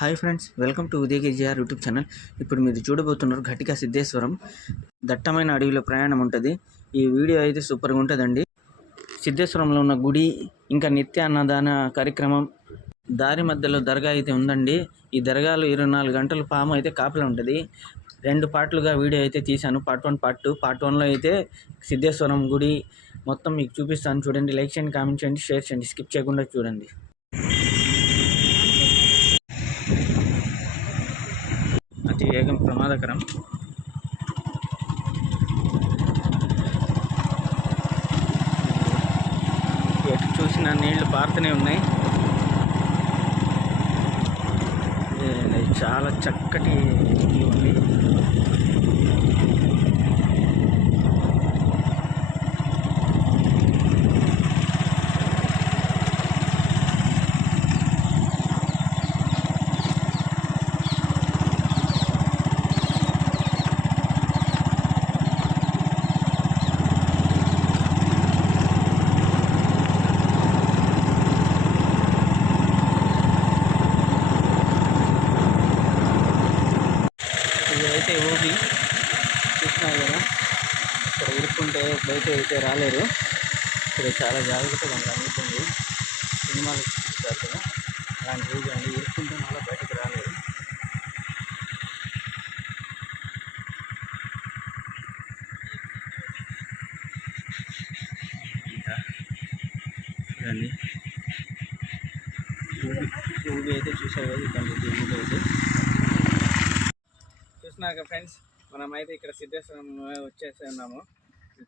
Hi friends welcome to Udaya KGR YouTube channel. ఇప్పుడు మీరు చూడబోతున్నారు ఘటిక సిద్ధేశ్వరం. దట్టమైన అడవిలో ప్రయాణం ఉంటుంది. ఈ వీడియో అయితే సూపర్గా ఉంటుందండి. సిద్ధేశ్వరంలో ఉన్న గుడి ఇంకా నిత్య అన్నదాన కార్యక్రమం దారి మధ్యలో దర్గా అయితే ఉందండి. ఈ దర్గాలో ఇరవై నాలుగు గంటలు పాము అయితే కాపలా ఉంటుంది. రెండు పార్ట్లుగా వీడియో అయితే తీశాను. Part one part two. Part వన్లో అయితే సిద్ధేశ్వరం గుడి మొత్తం మీకు చూపిస్తాను. చూడండి లైక్ చేయండి కామెంట్ చేయండి షేర్ చేయండి స్కిప్ చేయకుండా చూడండి. అతి వేగం ప్రమాదకరం. ఎటు చూసిన నీళ్ళు పారుతూనే ఉన్నాయి. చాలా చక్కటి ఉంది ఇదైతే ఊబి చూస్తున్నారు కదా ఇక్కడ అయితే అయితే రాలేరు. ఇక్కడ చాలా జాగ్రత్తగా మనకు అందుతుంది సినిమాలు చూస్తారు కదా అలాంటి రోజు అండి ఇరుక్కుంటే మళ్ళీ బయటకు రాలేదు ఇంకా చూడండి ఊబి అయితే చూసారు కదా ఇక్కడ ఊబి అయితే. చూసినాక ఫ్రెండ్స్ మనమైతే ఇక్కడ సిద్ధేశ్వరం వచ్చేసి ఉన్నాము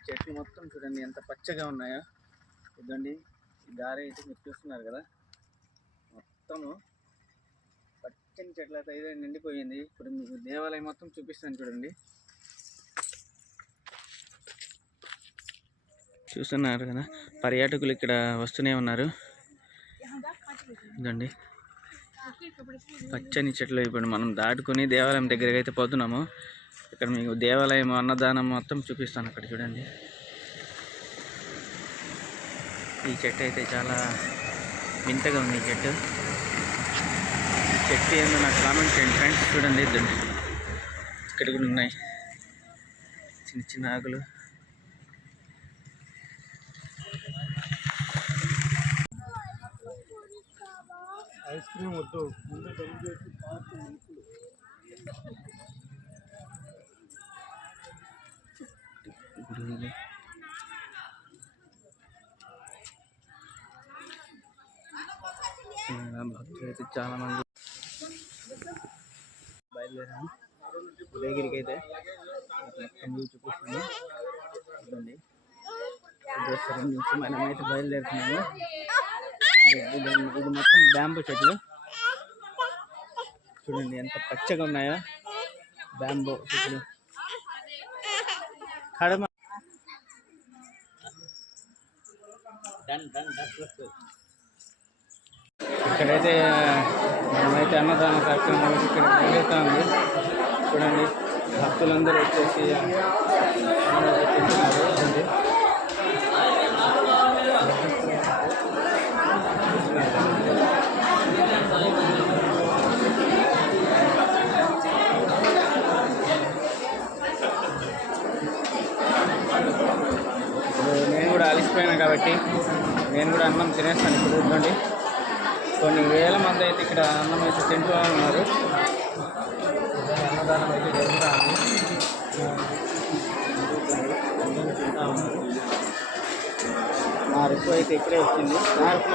చెట్లు మొత్తం చూడండి ఎంత పచ్చగా ఉన్నాయో. ఇదండి ఈ దారి అయితే మీరు చూస్తున్నారు కదా. మొత్తము పచ్చని చెట్ల అయితే నిండిపోయింది. ఇప్పుడు మీకు దేవాలయం మొత్తం చూపిస్తాను చూడండి. చూస్తున్నారు కదా పర్యాటకులు ఇక్కడ వస్తూనే ఉన్నారు. ఇదండి పచ్చని చెట్లు ఇప్పుడు మనం దాటుకొని దేవాలయం దగ్గరికి అయితే పోతున్నాము. ఇక్కడ మీకు దేవాలయం అన్నదానం మొత్తం చూపిస్తాను అక్కడ చూడండి. ఈ చెట్టు అయితే చాలా వింతగా ఉంది ఈ చెట్టు. ఈ చెట్టు ఏమో నాకు కామెంట్ చేయండి ఫ్రెండ్స్ చూడండి ఇద్దండి ఇక్కడ కూడా ఉన్నాయి. చిన్న చిన్న ఆకులు. ఐస్ క్రీమ్ వద్దు. భక్తులు అయితే చాలా మంది బయలుదేరాము ఉదయగిరికి అయితే మొత్తం వ్యూ చూపిస్తుంది. చూడండి సిద్ధేశ్వరం నుంచి మనమైతే బయలుదేరుతున్నాము. ఇది- ఇది మొత్తం బ్యాంబు చెట్లు. చూడండి ఎంత పచ్చగా ఉన్నాయో. బ్యాంబో చెట్లు. కడమ ఇక్కడైతే మనమైతే అన్నదాన కార్యక్రమం ఇక్కడ జరుగుతూ ఉంది చూడండి భక్తులందరూ వచ్చేసి అన్నం తింటున్నారు. చూడండి. ఇప్పుడు నేను కూడా అలసిపోయాను కాబట్టి నేను కూడా అన్నం తినేస్తాను ఇప్పుడు చూడండి కొన్ని వేల మంది అయితే ఇక్కడ అన్నం అయితే తింటూ ఉన్నారు. అన్నదానం అయితే జరుగుతా ఉంది అందరూ ఉన్నారు మా రిప్పు అయితే ఇక్కడే వచ్చింది. నా రిప్పు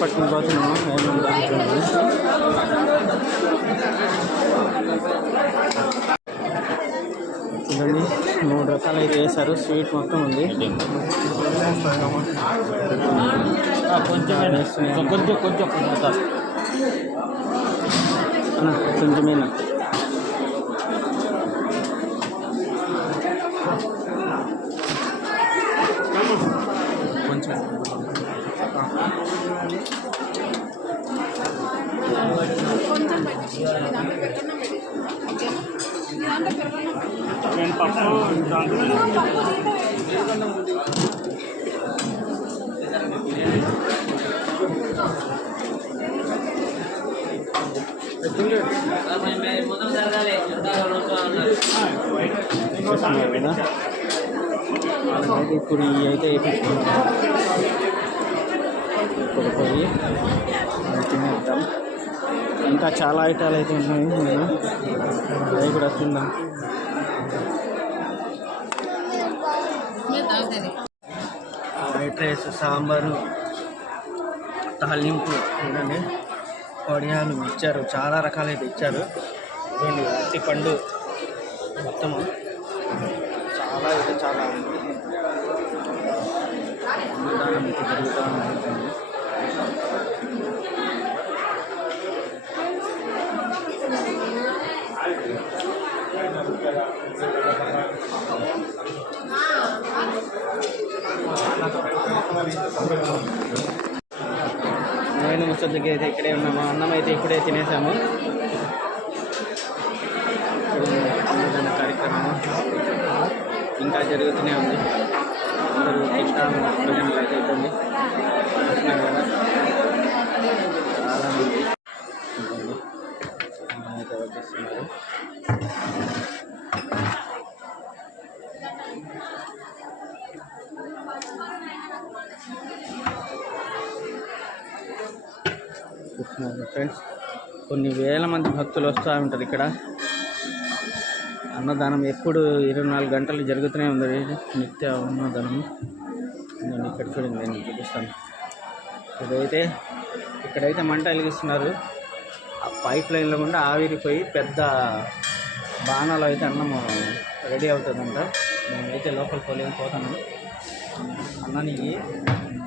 పట్టుకుని పోతున్నాము. చూడండి మూడు రకాలు అయితే వేశారు. స్వీట్ మొత్తం ఉంది. కొంచెం కొంచెం కొంచెం కొంచెం కొంచెమేనా నేను పప్పు దాంట్లో చూస్తున్నారు కదా అలాగే ఇప్పుడు ఇవి అయితే వేయించుకున్నాం ఇప్పుడు పోయి తినేద్దాం. ఇంకా చాలా ఐటాలు అయితే ఉన్నాయి నేను అవి కూడా తిందాం. వైట్ రైస్ సాంబారు తాలింపు చూడండి వడియాలు ఇచ్చారు. చాలా రకాలైతే ఇచ్చారు. దీన్ని అరటి పండు మొత్తము. చాలా అయితే చాలా. అన్నదానం అయితే జరుగుతూ ఉంటుంది దగ్గర అయితే ఇక్కడే ఉన్నాము. అన్నం అయితే ఇప్పుడే తినేసాము. కార్యక్రమం ఇంకా జరుగుతూనే ఉంది. అందరూ తింటాము. భోజనం అయితే అవుతుంది చాలామంది అయితే వడ్డిస్తున్నారు చూస్తున్నారు ఫ్రెండ్స్ కొన్ని వేల మంది భక్తులు వస్తూ ఉంటారు ఇక్కడ. అన్నదానం ఎప్పుడు ఇరవై నాలుగు గంటలు జరుగుతూనే ఉంది. నిత్య అన్నదానం. నేను ఇక్కడ చూడండి నేను చూపిస్తాను. ఇదైతే ఇక్కడైతే మంట వెలిగిస్తున్నారు. ఆ పైప్ లైన్లో గుండా ఆవిరిపోయి పెద్ద బాణాలు అయితే అన్నం రెడీ అవుతుందంట. నేనైతే లోపల పోలేని పోతాను అన్నానికి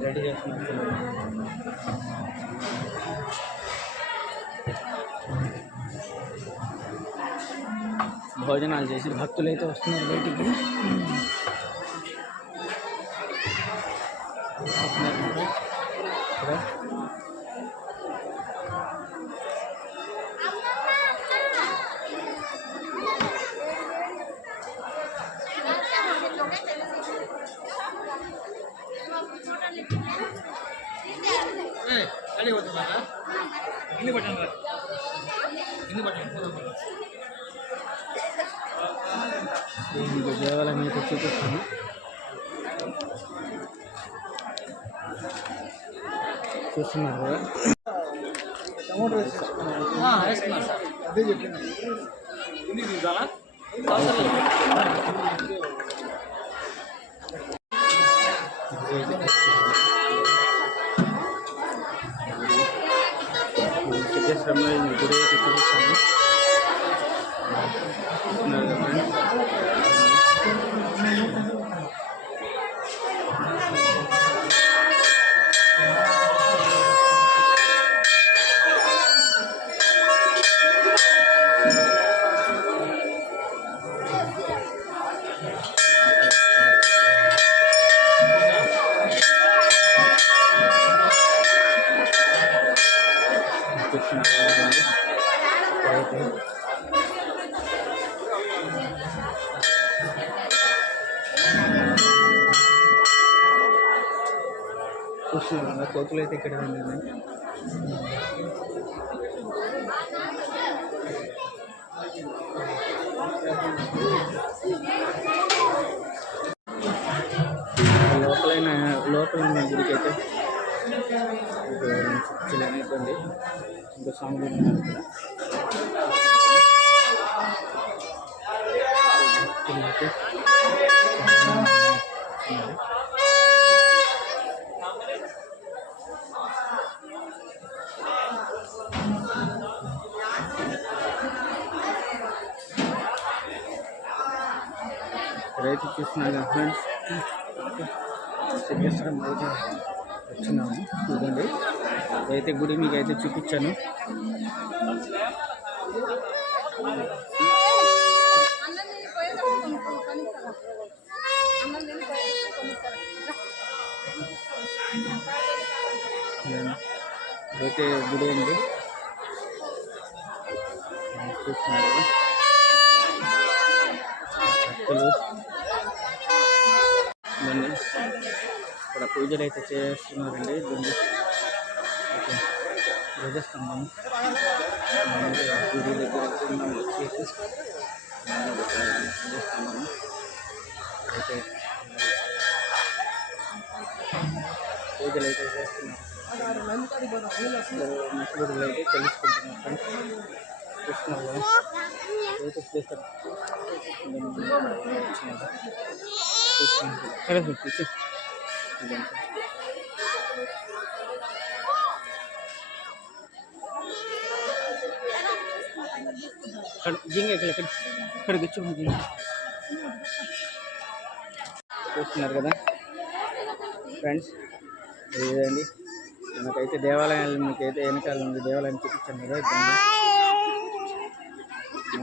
రెడీ చేస్తున్నాను భోజనాలు చేసి భక్తులు అయితే వస్తున్నారు బయటికి. వస్తున్నారు కదా. ఇక్కడ మీకు అయితే చూపిస్తాను. చూస్తున్నారు కదా? అదే చెప్పిన. సిద్ధేశ్వరంలో ఈ గుడి అయితే చూపిస్తాను చూస్తున్నారు కదా కోతులు అయితే ఇక్కడ ఉన్నాయి. లోపలైన లోపల ఉన్న గుడికి అయితే చిన్న ఇంకా సాంగ్ ఉన్నారు ఇక్కడ. ఇక్కడైతే ఉన్నారు. చూస్తున్నారు ఫ్రెండ్స్. సిద్ధేశ్వరం అయితే వచ్చినాము. చూడండి అయితే గుడి మీకు అయితే చూపించాను. అయితే గుడి అండి చూస్తున్నారు కదా. భక్తులు ఇవన్నీ ఇక్కడ పూజలు అయితే చేస్తున్నారండి. ఓకే. ధ్వజస్తంభం. గుడి దగ్గర అయితే వచ్చేసి ధ్వజస్తంభం. అయితే పూజలు అయితే చేస్తున్నారు. మసూరులు అయితే తెలుసుకుంటున్నారు ఫ్రెండ్స్. చూస్తున్నారు కదా చేస్తారు. జింగ ఇక్కడ ఇక్కడ ఇక్కడ కూర్చో జింగ చూస్తున్నారు కదా ఫ్రెండ్స్ ఇదండి మనకైతే దేవాలయాలు మీకైతే వెనకాల ఉంది దేవాలయం చూపించాను కదా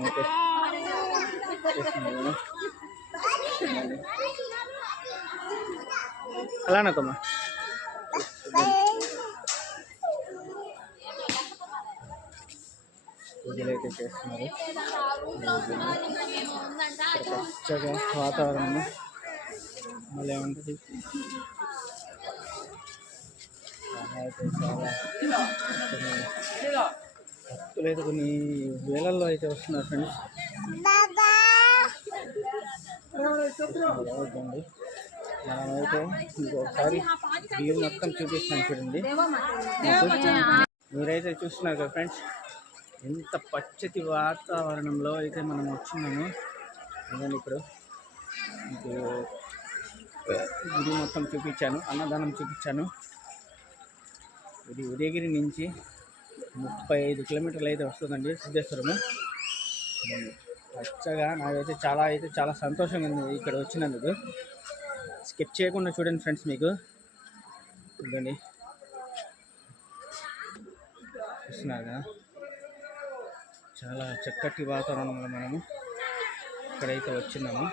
ఓకే చూస్తున్నారు కదా. అలానకమ్మా పూజలు అయితే చేస్తున్నారు. పచ్చగా వాతావరణం మళ్ళీ ఏముంటుంది? భక్తులు అయితే కొన్ని వేలల్లో అయితే వస్తున్నారు ఫ్రెండ్స్. అవుతుంది మనమైతే ఇంకొకసారి బియ్యం మొత్తం చూపిస్తాను చూడండి. మీరైతే చూస్తున్నారు కదా ఫ్రెండ్స్ ఎంత పచ్చటి వాతావరణంలో అయితే మనం వచ్చినాము. అదే ఇప్పుడు మీకు గుడి మొత్తం చూపించాను అన్నదానం చూపించాను. ఇది ఉదయగిరి నుంచి ముప్పై ఐదు కిలోమీటర్లు అయితే వస్తుందండి సిద్ధేశ్వరము. పచ్చగా నాకైతే చాలా అయితే చాలా సంతోషంగా ఉంది ఇక్కడ వచ్చినందుకు. స్కిప్ చేయకుండా చూడండి ఫ్రెండ్స్ మీకు. ఇదండి చూస్తున్నారు చాలా చక్కటి వాతావరణంలో మనము ఇక్కడైతే వచ్చినాము.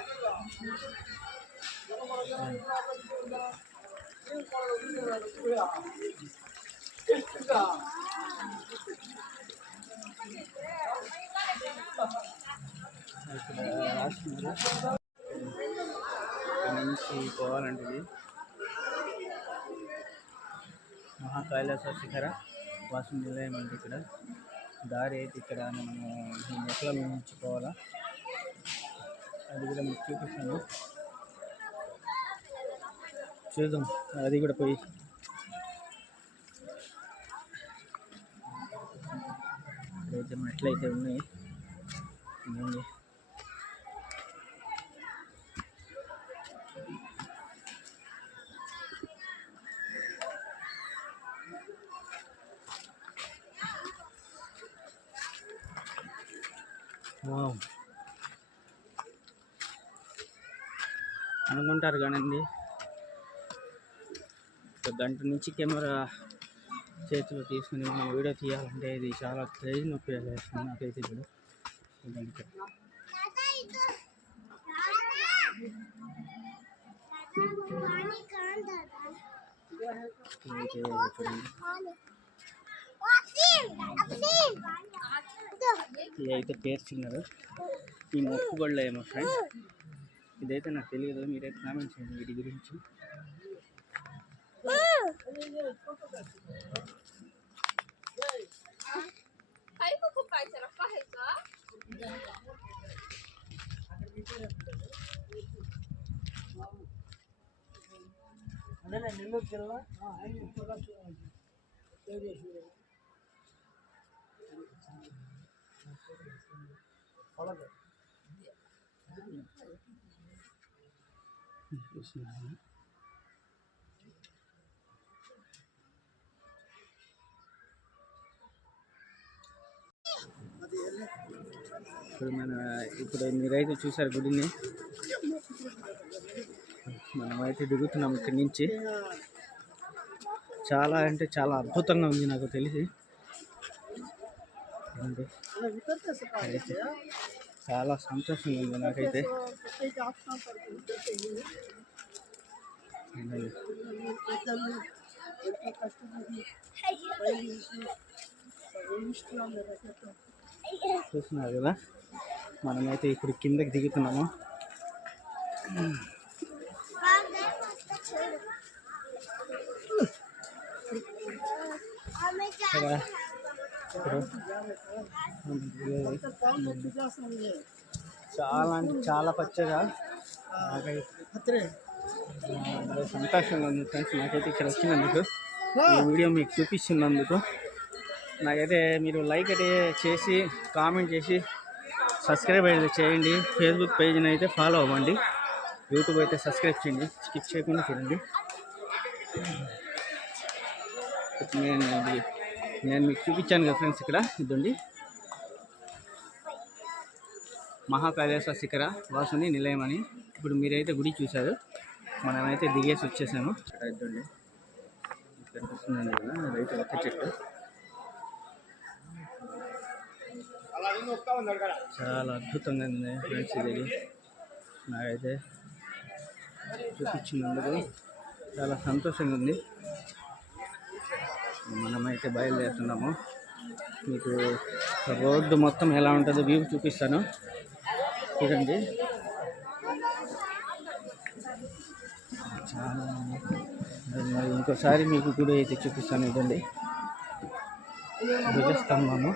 ఇక్కడ రాస్తున్నారు మంచి నుంచి ఇది. మహాకైలాస శిఖర వాసు నిలయం అంటే ఇక్కడ. దారి అయితే ఇక్కడ మనము ఎట్లా మెట్ల అది కూడా మీకు చూపిస్తాను. చూద్దాం అది కూడా పోయి. ఇక్కడైతే మెట్లయితే ఉన్నాయి ఇదండి. వావ్ ఉంటారు కానండి. ఒక గంట నుంచి కెమెరా చేతిలో తీసుకుని మనం వీడియో తీయాలంటే ఇది చాలా క్రేజ్ నొప్పి వేస్తుంది నాకైతే ఇప్పుడు. అయితే పేర్చున్నారు. ఈ మొక్కుబడులు ఏమో ఫ్రెండ్స్ ఇదైతే నాకు తెలియదు. మీరైతే కామెంట్ చేయండి వీటి గురించి. చూస్తున్నాను. ఇప్పుడు మన ఇప్పుడు మీరైతే చూసారు గుడిని. మనమైతే దిగుతున్నాం ఇక్కడి నుంచి. చాలా అంటే చాలా అద్భుతంగా ఉంది నాకు తెలిసి. చాలా సంతోషంగా ఉంది నాకైతే. చూస్తున్నారు కదా? మనమైతే ఇప్పుడు కిందకి దిగుతున్నాము. చాలా అంటే చాలా పచ్చగా. సంతోషంగా ఉంది ఫ్రెండ్స్ నాకైతే ఇక్కడ వచ్చినందుకు ఈ వీడియో మీకు చూపిస్తున్నందుకు. నాకైతే మీరు లైక్ అయితే చేసి కామెంట్ చేసి సబ్స్క్రైబ్ అయితే చేయండి. ఫేస్బుక్ పేజ్ని అయితే ఫాలో అవ్వండి. యూట్యూబ్ అయితే సబ్స్క్రైబ్ చేయండి. స్కిప్ చేయకుండా చూడండి. నేను నేను మీకు చూపించాను కదా ఫ్రెండ్స్ ఇక్కడ ఇదండి మహాకాళేశ్వర శిఖర వాసుని నిలయం అని. ఇప్పుడు మీరైతే గుడి చూశారు. మనమైతే దిగేసి వచ్చేసాము. అయితే ఇదండి కదా రైతు ఒక్క చెట్టు. చాలా అద్భుతంగా ఉంది ఫ్రెండ్స్ ఇది. నాకైతే చూపించినందుకు చాలా సంతోషంగా ఉంది. మనమైతే బయలుదేరుతున్నాము. మీకు రోడ్డు మొత్తం ఎలా ఉంటుందో వ్యూ చూపిస్తాను. చూడండి. మరి ఇంకోసారి మీకు కూడా అయితే చూపిస్తాను ఇదండి. ధ్వజస్తంభము.